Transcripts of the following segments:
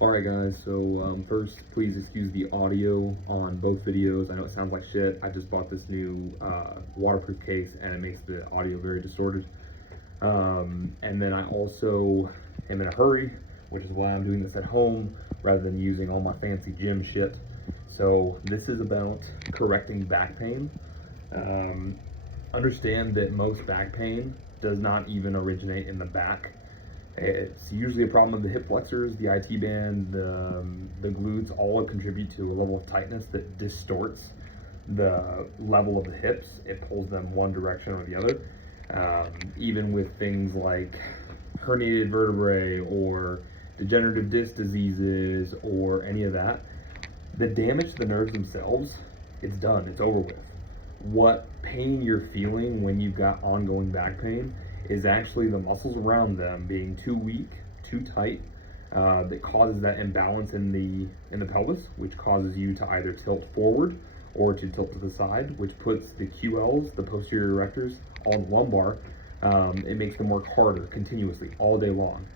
Alright guys, so first please excuse the audio on both videos. I know it sounds like shit. I just bought this new waterproof case and it makes the audio very distorted. And then I also am in a hurry, which is why I'm doing this at home rather than using all my fancy gym shit. So this is about correcting back pain. Understand that most back pain does not even originate in the back. It's usually a problem of the hip flexors, the IT band, the glutes, all contribute to a level of tightness that distorts the level of the hips. It pulls them one direction or the other. Even with things like herniated vertebrae or degenerative disc diseases or any of that, the damage to the nerves themselves, it's done, it's over with. What pain you're feeling when you've got ongoing back pain is actually the muscles around them being too weak, too tight, that causes that imbalance in the pelvis, which causes you to either tilt forward or to tilt to the side, which puts the QLs, the posterior erectors, on the lumbar. It makes them work harder continuously all day long.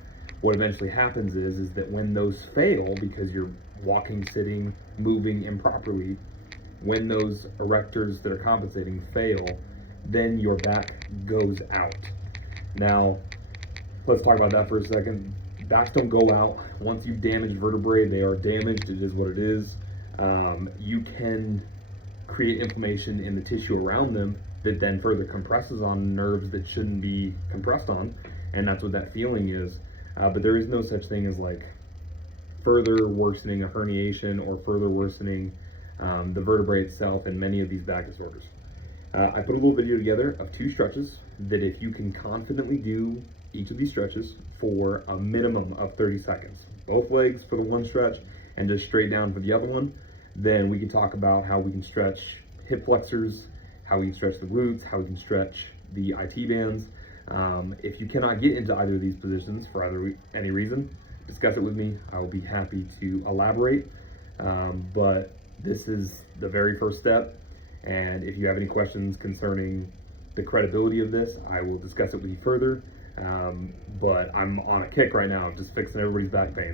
What eventually happens is that when those fail, because you're walking, sitting, moving improperly, when those erectors that are compensating fail, then your back goes out. Now, let's talk about that for a second. Backs don't go out. Once you damage vertebrae, they are damaged. It is what it is. You can create inflammation in the tissue around them that then further compresses on nerves that shouldn't be compressed on, and that's what that feeling is. But there is no such thing as like further worsening of herniation or further worsening the vertebrae itself in many of these back disorders. I put a little video together of 2 stretches that if you can confidently do each of these stretches for a minimum of 30 seconds, both legs for the one stretch and just straight down for the other one, then we can talk about how we can stretch hip flexors, how we can stretch the glutes, how we can stretch the IT bands. If you cannot get into either of these positions for any reason, discuss it with me. I will be happy to elaborate. But this is the very first step. And if you have any questions concerning the credibility of this, I will discuss it with you further. But I'm on a kick right now of just fixing everybody's back pain.